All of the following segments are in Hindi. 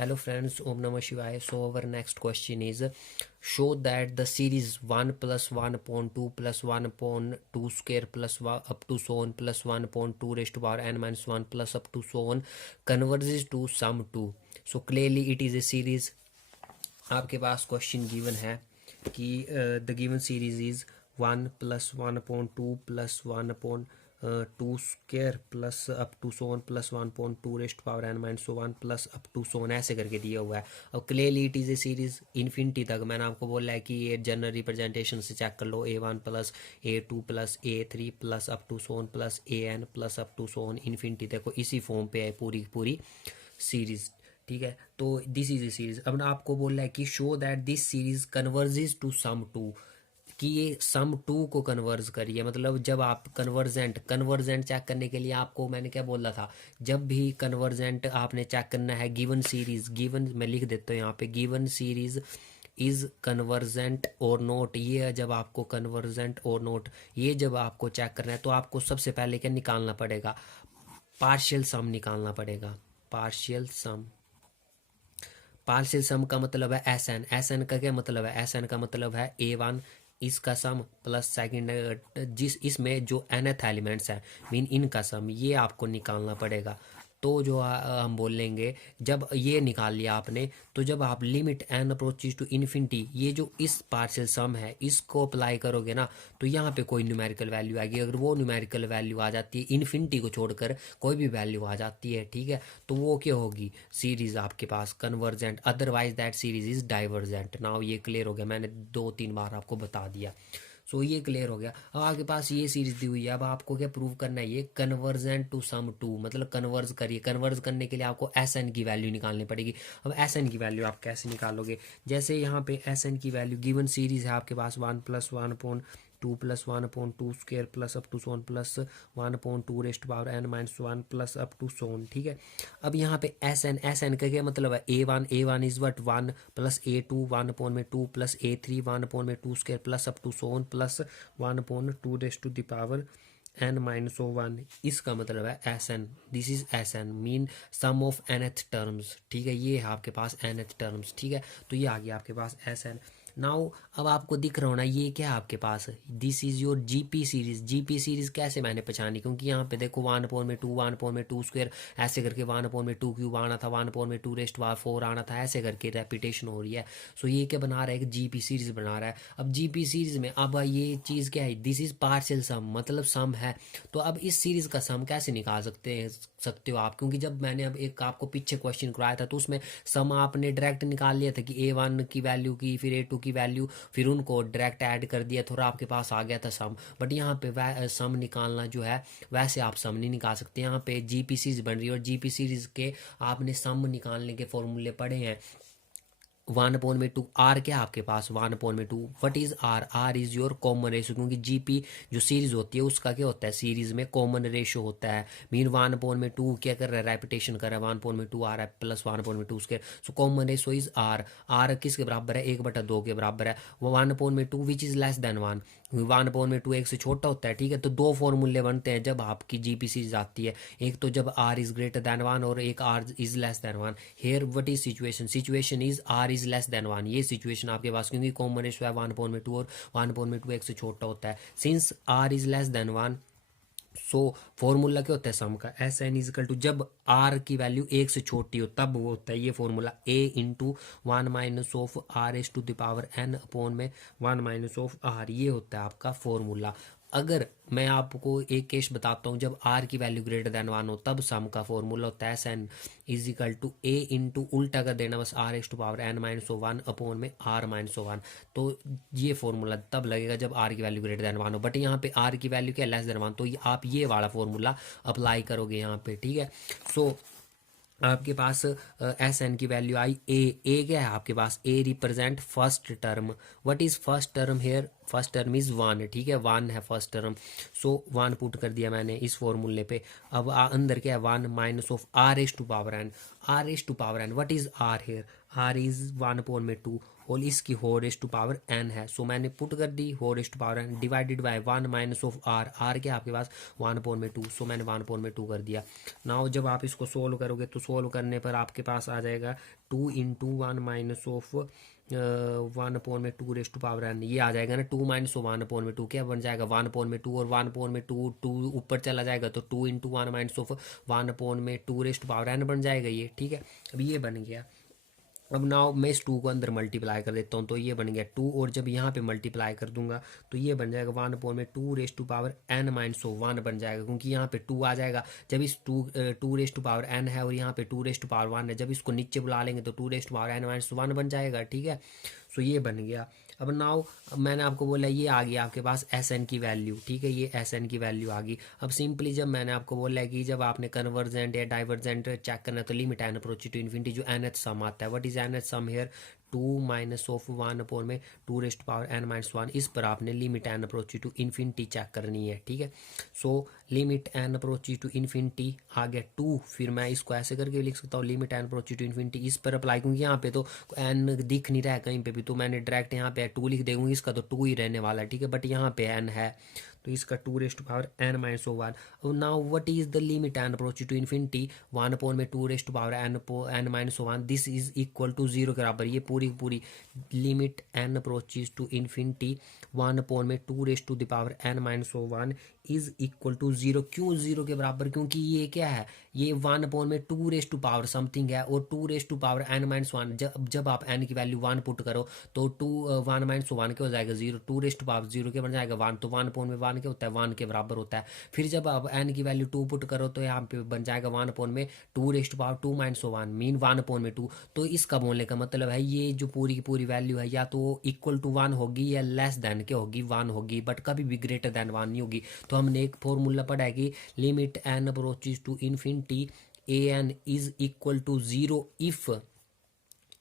Hello friends, Om Namah Shivaya. So our next question is, show that the series 1 plus 1 upon 2 plus 1 upon 2 square plus 1 up to so on plus 1 upon 2 raised to power n minus 1 plus up to so on converges to sum 2. So clearly it is a series. आपके पास क्वेश्चन गिवन है कि the given series is 1 plus 1 upon 2 plus 1 upon 2 square plus up to so on plus 1 upon 2 raised power n minus 1 plus up to so on ऐसे करके दिया हुआ है. अब clearly it is a series infinity तक. मैंने आपको बोला है कि ये जनरल रिप्रेजेंटेशन से चेक कर लो, a1 plus a2 plus a3 plus up to so on plus an plus up to so on infinity तक को इसी फॉर्म पे है पूरी पूरी सीरीज. ठीक है, तो दिस इज ए सीरीज. अब ना आपको बोल रहा है कि show that this series converges to sum two, कि ये सम टू को कन्वर्ज करिए. मतलब जब आप कन्वर्जेंट चेक करने के लिए आपको मैंने क्या बोला था, जब भी कन्वर्जेंट आपने चेक करना है गिवन सीरीज, गिवन मैं लिख देता हूँ यहाँ पे, गिवन सीरीज इज कन्वर्जेंट और नोट. ये जब आपको कन्वर्जेंट और नोट ये जब आपको चेक करना है तो आपको सबसे पहले क्या निकालना पड़ेगा, पार्शियल सम निकालना पड़ेगा. पार्शियल सम का मतलब है एस एन का क्या मतलब है, एस एन का मतलब है a1 इसका सम प्लस सेकंड जिस इसमें जो nth एलिमेंट्स है मीन इनका सम, ये आपको निकालना पड़ेगा. तो जो हम बोल लेंगे जब ये निकाल लिया आपने, तो जब आप limit n approaches to infinity ये जो इस पार्शियल सम है इसको अप्लाई करोगे ना, तो यहाँ पे कोई न्यूमेरिकल वैल्यू आएगी. अगर वो न्यूमेरिकल वैल्यू आ जाती है, इन्फिनिटी को छोड़कर कोई भी वैल्यू आ जाती है, ठीक है, तो वो क्या होगी, सीरीज आपके पास convergent. Otherwise that series is divergent. Now ये क्लियर हो गया, मैंने 2-3 बार आपको बता दिया. सो ये क्लियर हो गया. अब आपके पास ये सीरीज दी हुई है, अब आपको क्या प्रूव करना है, ये कन्वर्जेंट टू सम टू, मतलब कन्वर्ज करिए. कन्वर्ज करने के लिए आपको एस एन की वैल्यू निकालनी पड़ेगी. अब एस एन की वैल्यू आप कैसे निकालोगे, जैसे यहाँ पे एस एन की वैल्यू गिवन सीरीज है आपके पास 1 plus 1 upon 2 plus 1 upon 2 square plus up to so on plus 1 upon 2 raised power n minus 1 plus up to so on. ठीक है, अब यहाँ पे एस एन का क्या मतलब है, a1 is what 1 plus a2 1 upon में 2 प्लस a3 1 अपॉन में 2 square plus up to so on plus 1 upon 2 raised to the power n minus 1. इसका मतलब है S N. This is S N mean sum of nth terms. ठीक है, ये है आपके पास nth टर्म्स. ठीक है, तो ये आ गया आपके पास एस एन. नाउ अब आपको दिख रहा होना ये क्या है आपके पास, this is your GP series. GP series कैसे मैंने पहचानी, क्योंकि यहाँ पे देखो 1 अपॉन में 2 1 अपॉन में 2 स्क्वायर ऐसे करके 1 अपॉन में 2 क्यूब आना था, 1 अपॉन में 2 रेस्ट 4 आना था, ऐसे करके रेपिटेशन हो रही है. सो ये क्या बना रहा है, एक जीपी सीरीज बना रहा है. अब जीपी सीरीज में अब ये चीज़ क्या है, दिस इज पार्शियल सम, मतलब सम है. तो अब इस सीरीज का सम कैसे निकाल सकते हो आप, क्योंकि जब मैंने अब एक आपको पीछे क्वेश्चन कराया था तो उसमें सम आपने डायरेक्ट निकाल लिया था कि a1 की वैल्यू की फिर a2 की वैल्यू, फिर उनको डायरेक्ट ऐड कर दिया, थोड़ा आपके पास आ गया था सम. बट यहाँ पे सम निकालना जो है वैसे आप सम नहीं निकाल सकते. यहाँ पे जीपी सीरीज बन रही है और जीपी सीरीज के आपने सम निकालने के फॉर्मूले पढ़े हैं. 1 अपॉन में 2 आर क्या है आपके पास, 1 अपॉन में 2 what is R, R is your common ratio, क्योंकि जीपी जो सीरीज होती है उसका क्या होता है, सीरीज में कॉमन रेशो होता है. मीन 1 अपॉन में 2 क्या कर रहा है, रेपिटेशन कर रहा है, 1 अपॉन में 2 आ रहा है प्लस 1 अपॉन में 2 square. So common ratio is R. R किसके बराबर है, 1/2 के बराबर है. वो 1 अपॉन में 2 which is less than 1, 1 upon में 2 1 से छोटा होता है. ठीक है, तो दो फॉर्मूले बनते हैं जब आपकी जीपी सीरीज आती है, एक तो जब आर इज ग्रेटर देन 1 और एक R is less than 1. Here what is situation is R is less than 1. ये सिचुएशन आपके पास, क्योंकि कॉमन रेशो है 1 अपॉन में 2 और 1 अपॉन में 2 एक से छोटा होता है. Since R is less than 1, so formula क्या होता है सम का, एस एन इजिकल टू जब आर की वैल्यू एक से छोटी हो तब वो होता है ये formula, a into 1 minus of R S to the power n upon में 1 माइनस ऑफ आर. ये होता है आपका फॉर्मूला. अगर मैं आपको एक केस बताता हूँ, जब आर की वैल्यू ग्रेटर देन 1 हो तब सम का फॉर्मूला होता है S N equal to a into उल्टा कर देना बस R S to power n minus 1 upon में r माइनस 1. तो ये फॉर्मूला तब लगेगा जब आर की वैल्यू ग्रेटर देन 1 हो. बट यहाँ पे आर की वैल्यू क्या लेस देन 1, तो आप ये वाला फॉर्मूला अप्लाई करोगे यहाँ पे. ठीक है, सो आपके पास एस एन की वैल्यू आई ए क्या है आपके पास, a represent first term. What is first term here, first term is 1, ठीक है, 1 है फर्स्ट टर्म, सो 1 पुट कर दिया मैंने इस फॉर्मूले पे। अब अंदर क्या है 1 minus of R S to power N, R S to power N, what is R here, R is 1/2 और इसकी whole raise to power N है, सो मैंने पुट कर दी whole raise to power N divided by 1 minus of R, R क्या आपके पास 1/2, सो मैंने 1/2 कर दिया। नाउ जब आप इसको सोल्व करोगे तो सोल्व करने पर आपके पास आ जाएगा 2 into 1 minus of 1/2 raise to power N, ये आ जाएगा ना 2 माइनस ऑफ 1/2, क्या बन जाएगा 1/2 और 1/2 2 ऊपर चला जाएगा तो 2 into 1 minus of 1/2 raise to power N बन जाएगा ये, ठीक है। अब ये बन गया। अब नाउ मैं इस 2 को अंदर मल्टीप्लाई कर देता हूँ तो ये बन गया 2, और जब यहाँ पे मल्टीप्लाई कर दूंगा तो ये बन जाएगा 1/2 raise to power N minus 1 बन जाएगा, क्योंकि यहाँ पे 2 आ जाएगा। जब इस 2 रेज टू पावर एन है और यहाँ पे 2 रेज टू पावर 1 है, जब इसको नीचे बुला लेंगे तो 2 raise to power N minus 1 बन जाएगा, ठीक है। सो ये बन गया। अब नाउ मैंने आपको बोला ये आ गया आपके पास एस एन की वैल्यू, ठीक है, ये एस एन की वैल्यू आ गई। अब सिंपली जब मैंने आपको बोला है कि जब आपने कन्वर्जेंट या डाइवर्जेंट चेक करना है तो limit N approach to infinity, जो एन एच सम आता है, what is N H sum here 2 minus of 1/2 raise to power N minus 1, इस पर आपने limit N approach to infinity check करनी है, ठीक है। So limit N approach to infinity आ गया 2, फिर मैं इसको ऐसे करके लिख सकता हूँ limit N approach to infinity, इस पर अप्लाई, क्योंकि यहाँ पे तो एन दिख नहीं रहा है कहीं पे भी, तो मैंने डायरेक्ट यहाँ पे 2 लिख देंगे, इसका तो 2 ही रहने वाला है, ठीक है, बट यहाँ पे एन है तो इसका 2 raise to power N minus 1। Now what is the limit N approach to infinity 1/2 raise to power N minus 1, this is equal to 0 के बराबर, ये पूरी पूरी limit N approaches to infinity 1/2 raise to the power N minus 1 is equal to 0। क्यों 0 के बराबर, क्योंकि ये क्या है, ये 1/2 रेज टू पावर समथिंग है और 2 raise to power N minus 1, जब आप एन की वैल्यू 1 पुट करो तो 1 माइनस 1 क्या हो जाएगा 0, 2 रेज टू पावर 0 के बन जाएगा 1, तो 1/1 क्या होता है 1 के बराबर होता है। फिर जब आप एन की वैल्यू 2 पुट करो तो यहाँ पे बन जाएगा 1/2 raise to power 2 minus 1 mean 1/2। तो इसका बोलने का मतलब है ये जो पूरी की पूरी वैल्यू है या तो इक्वल टू 1 होगी या लेस देन क्या होगी 1 होगी, बट कभी भी ग्रेटर देन 1 नहीं होगी। तो हमने एक फॉर्मूला पढ़ा है कि limit N approaches to infinity A N is equal to 0 if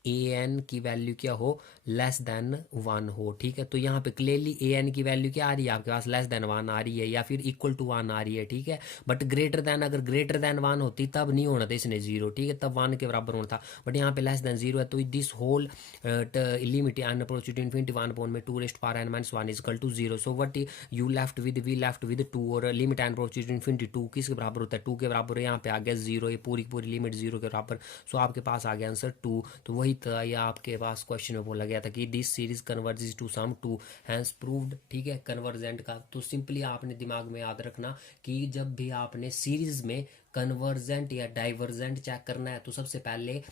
A N की वैल्यू क्या हो लेस देन 1 हो, ठीक है। तो यहाँ पे क्लियरली ए एन की वैल्यू क्या आ रही है आपके पास लेस देन 1 आ रही है या फिर इक्वल टू 1 आ रही है, ठीक है। बट ग्रेटर देन, अगर ग्रेटर देन 1 होती तब नहीं होना था इसने 0, ठीक है, तब 1 के बराबर होना था, बट यहाँ पे लेस देन 0 है। तो this whole limit N approach to infinity 1/2 raise to power N minus 1 is equal to 0। So what you left with, we left with 2, और limit N approach to infinity 2 किसके बराबर होता है 2 के बराबर, यहाँ पे आ गया 0, ये पूरी पूरी लिमिट 0 के बराबर। सो आपके पास आ गया आंसर 2। तो वही था ये आपके पास क्वेश्चन में बोला गया था कि this series converges to sum 2 hence proved, ठीक है, कन्वर्जेंट का। तो सिंपली आपने दिमाग में याद रखना कि जब भी आपने सीरीज में कन्वर्जेंट या डाइवर्जेंट चेक करना है तो सबसे पहले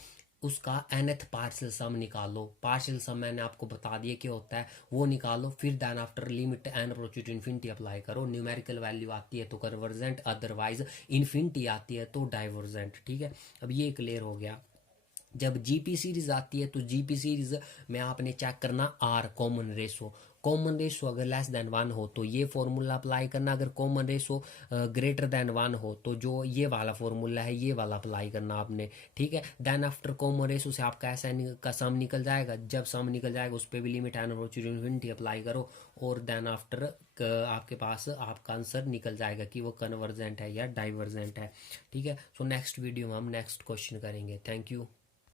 उसका nth पार्शियल सम निकालो। पार्शियल सम मैंने आपको बता दिया क्या होता है, वो निकालो, फिर then after limit N approach to infinity apply करो। न्यूमेरिकल वैल्यू आती है तो कन्वर्जेंट, अदरवाइज इन्फिनिटी आती है तो डाइवर्जेंट, ठीक है। अब ये क्लियर हो गया। जब जीपी सीरीज आती है तो जीपी सीरीज में आपने चेक करना R common ratio, common ratio अगर लेस देन 1 हो तो ये फॉर्मूला अप्लाई करना, अगर कॉमन रेशो ग्रेटर देन 1 हो तो जो ये वाला फॉर्मूला है ये वाला अप्लाई करना आपने, ठीक है। देन आफ्टर कॉमन रेशो से आपका ऐसा का सम निकल जाएगा, जब सम निकल जाएगा उस पर भी limit N approach to infinity apply करो और देन आफ्टर आपके पास आपका आंसर निकल जाएगा कि वो कन्वर्जेंट है या डाइवर्जेंट है, ठीक है। सो नेक्स्ट वीडियो में हम नेक्स्ट क्वेश्चन करेंगे। Thank you.